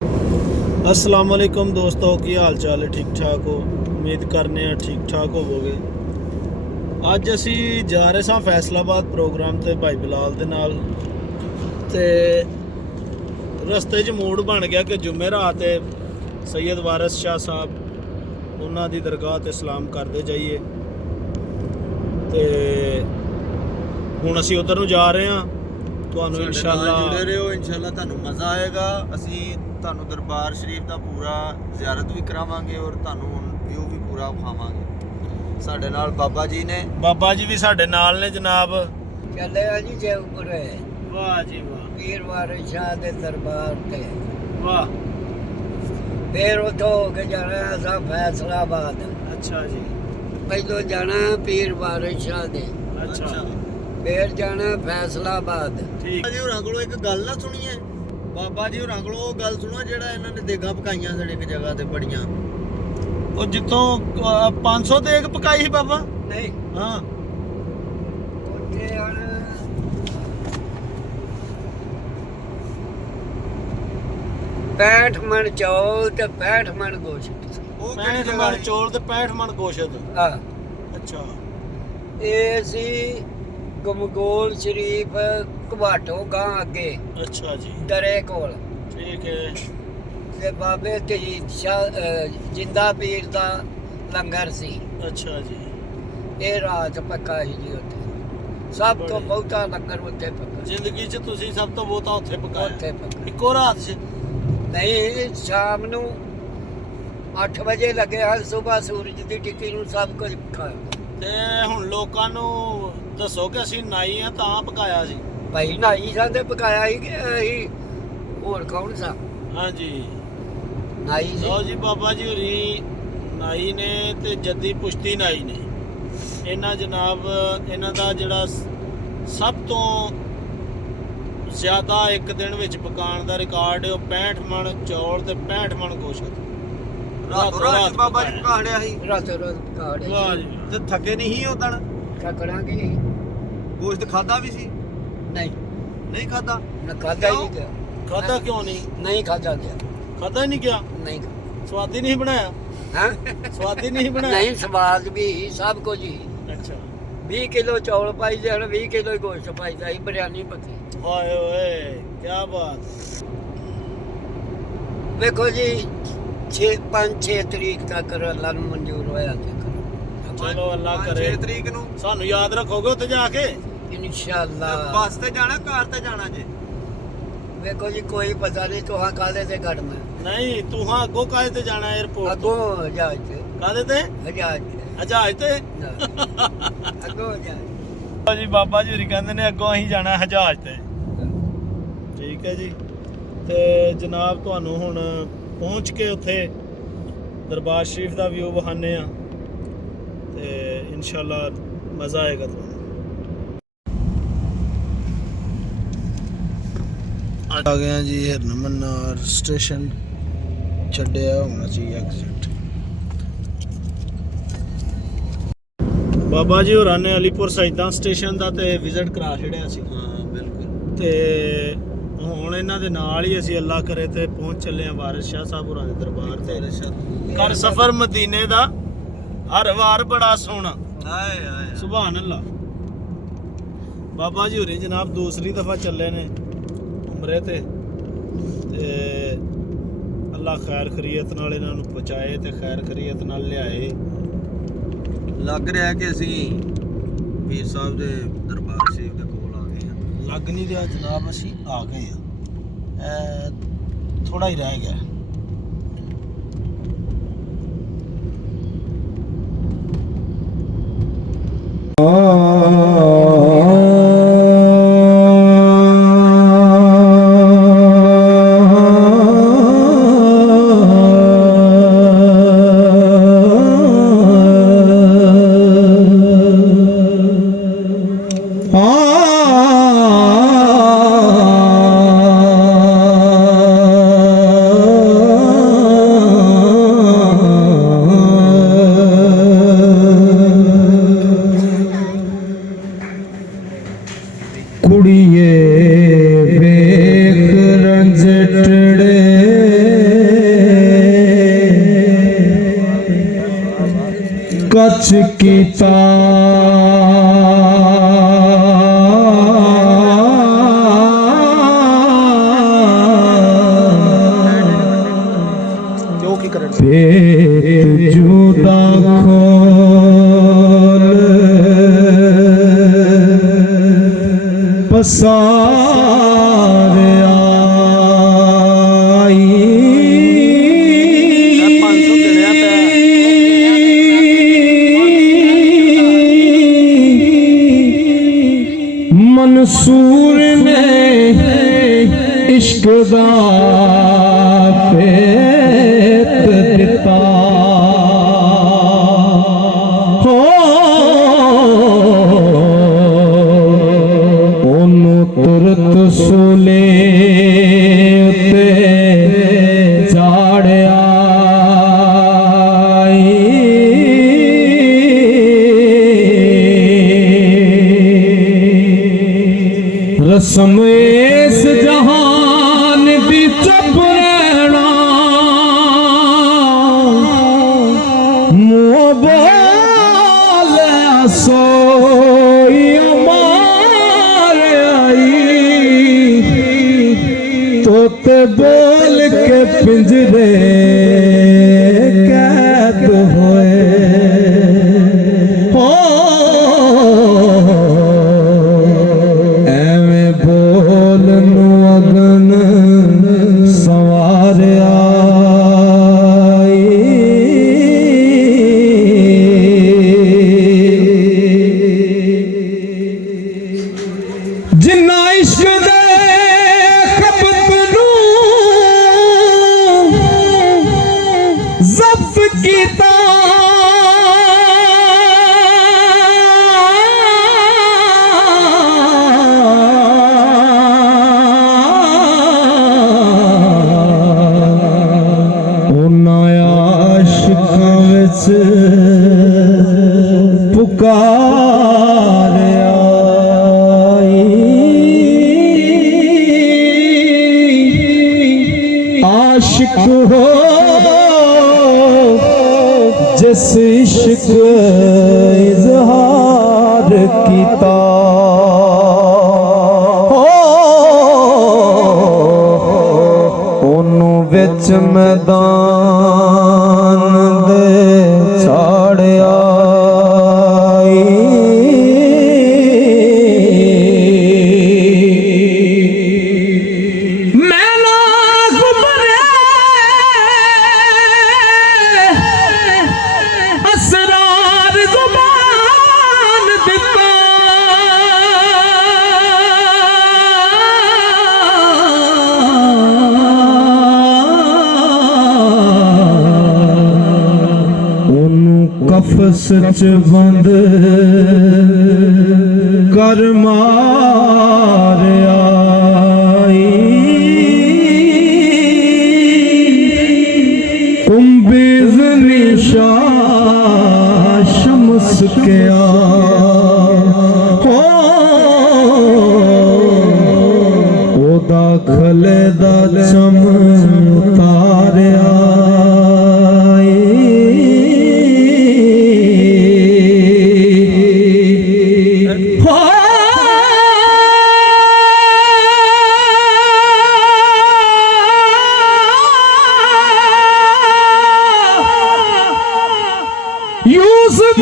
अस्सलाम वालेकुम दोस्तों, की हाल चाल है? ठीक ठाक हो? उम्मीद करने ठीक ठाक होवोगे। ਅੱਜ ਅਸੀਂ ਜਾ ਰਹੇ ਸਾਂ ਫੈਸਲਾਬਾਦ ਪ੍ਰੋਗਰਾਮ ਤੇ ਭਾਈ ਬਿਲਾਲ ਦੇ ਨਾਲ, ਤੇ ਰਸਤੇ 'ਚ ਮੂਡ ਬਣ ਗਿਆ ਕਿ ਜੁਮੇਰਾਤ ਤੇ ਸੈयद ਵਾਰਿਸ ਸ਼ਾਹ ਸਾਹਿਬ ਉਹਨਾਂ ਦੀ ਦਰਗਾਹ ਤੇ ਸਲਾਮ ਕਰਦੇ ਜਾਈਏ। ਤੇ ਹੁਣ ਅਸੀਂ ਉਧਰ ਨੂੰ ਜਾ ਰਹੇ ਹਾਂ। ਤੁਹਾਨੂੰ ਇਨਸ਼ਾਅੱਲਾ ਜੁੜੇ ਰਹੋ, ਇਨਸ਼ਾਅੱਲਾ ਤੁਹਾਨੂੰ ਮਜ਼ਾ ਆਏਗਾ। ਅਸੀਂ ਤੁਹਾਨੂੰ ਦਰਬਾਰ ਸ਼ਰੀਫ ਦਾ ਪੂਰਾ ਜ਼ਿਆਰਤ ਵੀ ਕਰਾਵਾਂਗੇ ਔਰ ਤੁਹਾਨੂੰ ਵਿਊ ਵੀ ਪੂਰਾ ਵਿਖਾਵਾਂਗੇ। ਸਾਡੇ ਨਾਲ ਬਾਬਾ ਜੀ ਨੇ, ਬਾਬਾ ਜੀ ਵੀ ਸਾਡੇ ਨਾਲ ਨੇ ਜਨਾਬ। ਚੱਲੇ ਆ ਜੀ ਜੈਪੁਰੇ। ਵਾਹ ਜੀ ਵਾਹ, ਪੀਰ ਵਾਰਿਸ ਸ਼ਾਹ ਦੇ ਦਰਬਾਰ ਤੇ। ਵਾਹ। ਫਿਰ ਉੱਥੋਂ ਹੋ ਕੇ ਜਾਣਾ ਅਸਾਂ ਫੈਸਲਾਬਾਦ। ਅੱਛਾ ਜੀ। ਪਹਿਲੋਂ ਜਾਣਾ ਪੀਰ ਵਾਰਿਸ ਸ਼ਾਹ ਦੇ, ਅੱਛਾ ਫਿਰ ਜਾਣਾ ਫੈਸਲਾਬਾਦ। ਠੀਕ ਜੀ ਹੋਰਾਂ ਕੋਲੋਂ ਇੱਕ ਗੱਲ ਨਾ ਸੁਣੀਏ। ਬਾਬਾ ਜੀ ਹੋਰਾਂ ਕੋਲੋਂ ਉਹ ਗੱਲ ਸੁਣੋ ਜਿਹੜਾ ਇਹਨਾਂ ਨੇ ਦੇਗਾ ਪਕਾਈਆਂ ਸਾਡੇ ਇੱਕ ਜਗ੍ਹਾ ਤੇ ਬੜੀਆਂ। ਉਹ ਜਿੱਥੋਂ 500 ਤੇ ਇੱਕ ਪਕਾਈ ਸੀ ਬਾਬਾ। ਨਹੀਂ, ਹਾਂ, ਉੱਥੇ ਹਣ 65 ਮਣ ਚੌਲ ਤੇ 65 ਮਣ ਗੋਸ਼ਤ। ਉਹ 65 ਮਣ ਚੌਲ ਤੇ 65 ਮਣ ਗੋਸ਼ਤ। ਹਾਂ, ਅੱਛਾ। ਇਹ ਸੀ ਗਮਗੋਲ ਸ਼ਰੀਫ ਘਵਾਟੋ ਗਾਂ ਅੱਗੇ ਅੱਛਾ ਜੀ, ਦਰੇ ਕੋਲ। ਠੀਕ ਹੈ। ਤੇ ਬਾਬੇ ਤਜੀਦ ਸ਼ਾਹ ਜਿੰਦਾ ਪੀਰ ਦਾ ਲੰਗਰ ਸੀ। ਅੱਛਾ ਜੀ। ਇਹ ਰਾਤ ਪੱਕਾ ਸੀ ਜੀ ਉੱਥੇ। ਸਭ ਤੋਂ ਬਹੁਤਾ ਲੰਗਰ ਉੱਥੇ ਪੱਕਾ। ਜ਼ਿੰਦਗੀ 'ਚ ਤੁਸੀਂ ਸਭ ਤੋਂ ਬਹੁਤਾ ਉੱਥੇ ਪਕਾਇਆ? ਉੱਥੇ ਪੱਕਾ। ਇੱਕੋ ਰਾਤ 'ਚ? ਨਹੀਂ, ਸ਼ਾਮ ਨੂੰ 8 ਵਜੇ ਲੱਗਿਆ, ਸਵੇਰ ਸੂਰਜ ਦੀ ਟਿੱਕੀ ਨੂੰ ਸਭ ਕੁਝ ਖਾਇਆ। ਤੇ ਹੁਣ ਲੋਕਾਂ ਨੂੰ ਦੱਸੋ ਕਿ ਅਸੀਂ ਨਾਈ ਆ ਤਾਂ ਪਕਾਇਆ ਸੀ। ਭਾਈ ਨਾਈ ਸਾਦੇ ਪਕਾਇਆ ਹੀ ਕਿ ਅਸੀਂ ਹੋਰ ਕੌਣ ਸਾ? ਹਾਂਜੀ। ਨਾਈ ਲਓ ਸੀ। ਜੀ, ਬਾਬਾ ਜੀ ਹੋਰੀ ਨਾਈ ਨੇ ਤੇ ਜੱਦੀ ਪੁਸ਼ਤੀ ਨਾਈ ਨੇ। ਇਹਨਾਂ ਜਨਾਬ ਇਹਨਾਂ ਦਾ ਜਿਹੜਾ ਸਭ ਤੋਂ ਜ਼ਿਆਦਾ ਇੱਕ ਦਿਨ ਵਿੱਚ ਪਕਾਉਣ ਦਾ ਰਿਕਾਰਡ ਹੈ ਉਹ 65 ਮਣ ਚੌਲ ਤੇ 65 ਮਣ ਗੋਸ਼ਤ। ਰਾਤੋਂ ਰਾਤ ਬਾਬਾ ਜੀ ਪਕਾ ਲਿਆ ਸੀ। ਰਾਤੋਂ ਰਾਤ ਪਕਾ ਵਾਹ ਲਈ। ਜੀ ਵਾਹ। ਤੇ ਥੱਕੇ ਨਹੀਂ ਸੀ ਉਦਣ? ਕਕੜਾਂਗੇ ਗੋਸ਼ਤ ਖਾਦਾ ਵੀ ਸੀ? ਨਹੀਂ, ਨਹੀਂ ਖਾਦਾ? ਨਾ ਖਾਦਾ ਹੀ ਨਹੀਂ ਗਿਆ। ਖਾਧਾ ਕਿਉਂ ਨਹੀਂ? ਨਹੀਂ ਖਾਦਾ ਗਿਆ। ਖਾਧਾ ਹੀ ਨਹੀਂ ਗਿਆ? ਨਹੀਂ। ਸਵਾਦੀ ਨਹੀਂ ਬਣਾਇਆ? ਹਾਂ, ਸਵਾਦੀ ਨਹੀਂ ਬਣਾਇਆ? ਨਹੀਂ, ਸਵਾਦ ਵੀ ਸਭ ਕੁਝ ਹੀ। ਅੱਛਾ। 20 ਕਿਲੋ ਚੌਲ ਪਾਈ ਜਾਣ, 20 ਕਿਲੋ ਹੀ ਗੋਸ਼ਤ ਪਾਈਦਾ ਸੀ। ਬਿਰਿਆਨੀ ਪੱਕੀ। ਹਾਏ ਓਏ, ਕੀ ਬਾਤ। ਵੇਖੋ ਜੀ, 5-6 ਤਰੀਕ ਤੱਕ ਅੱਲਾ ਨੂੰ ਮਨਜ਼ੂਰ ਹੋਇਆ ਤੇ ਚਲੋ ਅੱਲਾ ਕਰੇ। 6 ਤਰੀਕ ਨੂੰ ਸਾਨੂੰ ਯਾਦ ਰੱਖੋਗੇ ਉੱਥੇ ਜਾ ਕੇ? ਇਨਸ਼ਾਅੱਲਾ। ਬੱਸ ਤੇ ਜਾਣਾ, ਕਾਰ ਤੇ ਜਾਣਾ ਜੇ? ਵੇਖੋ ਜੀ, ਕੋਈ ਪਤਾ ਨਹੀਂ ਤੁਹਾਂ ਕਾਹਦੇ ਤੇ ਕੱਢਣਾ। ਨਹੀਂ, ਤੂੰ ਹਾਂ ਅੱਗੋਂ ਕਾਹਦੇ ਤੇ ਜਾਣਾ 에어ਪੋਰਟ? ਅੱਗੋਂ ਜਹਾਜ਼ ਤੇ। ਕਾਹਦੇ ਤੇ? ਹਜਾਜ ਤੇ। ਜਹਾਜ਼ ਤੇ? ਅੱਗੋਂ ਜਹਾਜ਼। ਲਓ ਜੀ, ਬਾਬਾ ਜੀ ਹੋਰੀ ਕਹਿੰਦੇ ਨੇ ਅੱਗੋਂ ਅਸੀਂ ਜਾਣਾ ਹਜਾਜ ਤੇ। ਠੀਕ ਹੈ ਜੀ। ਤੇ ਜਨਾਬ ਤੁਹਾਨੂੰ ਹੁਣ ਪਹੁੰਚ ਕੇ ਉੱਥੇ ਦਰਬਾਰ ਸ਼ਰੀਫ ਦਾ ਵਿਊ ਵਿਖਾਉਂਦੇ ਆ ਤੇ ਇਨਸ਼ਾਅੱਲਾ ਮਜ਼ਾ ਆਏਗਾ ਤੁਹਾਨੂੰ। ਆ ਗਏ ਜੀ ਹਰਨਮਨਾਰ ਸਟੇਸ਼ਨ, ਛੱਡਿਆ ਹੋਣਾ ਜੀ ਐਗਜ਼ਿਟ। ਬਾਬਾ ਜੀ ਹੋਰਾਂ ਨੇ ਅਲੀਪੁਰ ਸੈਦਾਂ ਸਟੇਸ਼ਨ ਦਾ ਤੇ ਵਿਜ਼ਿਟ ਕਰਾ ਛੜਿਆ ਸੀ। ਹਾਂ ਬਿਲਕੁਲ। ਤੇ ਹੁਣ ਇਹਨਾਂ ਦੇ ਨਾਲ ਹੀ ਅਸੀਂ ਅੱਲਾ ਕਰੇ ਤੇ ਪਹੁੰਚ ਚੱਲੇ ਆ ਵਾਰਿਸ ਸ਼ਾਹ ਸਾਹਿਬ ਹੋਰਾਂ ਦੇ ਦਰਬਾਰ ਤੇ। ਕਰ ਸਫਰ ਮਦੀਨੇ ਦਾ ਹਰ ਵਾਰ ਬੜਾ ਸੋਹਣਾ। ਹਾਏ ਹਾਏ ਸੁਭਾਨ ਅੱਲਾ। ਬਾਬਾ ਜੀ ਹੋਰੀ ਜਨਾਬ ਦੂਸਰੀ ਦਫਾ ਚੱਲੇ ਨੇ ਉਮਰੇ ਤੇ ਅੱਲਾ ਖੈਰ ਖਰੀਅਤ ਨਾਲ ਇਹਨਾਂ ਨੂੰ ਪਹੁੰਚਾਏ ਤੇ ਖੈਰ ਖਰੀਅਤ ਨਾਲ ਲਿਆਏ। ਲੱਗ ਰਿਹਾ ਕਿ ਅਸੀਂ ਪੀਰ ਸਾਹਿਬ ਦੇ ਦਰਬਾਰ ਸ਼ਰੀਫ ਦੇ ਕੋਲ ਆ ਗਏ ਹਾਂ। ਲੱਗ ਨਹੀਂ ਰਿਹਾ ਜਨਾਬ, ਅਸੀਂ ਆ ਗਏ ਆ। ਥੋੜਾ ਹੀ ਰਹਿ ਗਿਆ। सच कीता पेट जुदा खोल पसार आई मंसूर ने इश्क दा पेत दिता हो ओनू तुरत सोले ते झाड़िया रस्म इस जहान दी चुप रहना मुँह बोले सोई मार आई तोते बोल के पिंजरे कैद होए हो अगन सवार आई जिन्ना इश्क दे खपत नू ज़ब्त कीता पुकार आई आशिक हो जिस इश्क इजहार कीता ओनू विच मैदान दे छाड़िया कफस च बंद कर मार आई कुंबीज निशा शम्स के ओदा खले दा चम उतारिया यूसुफ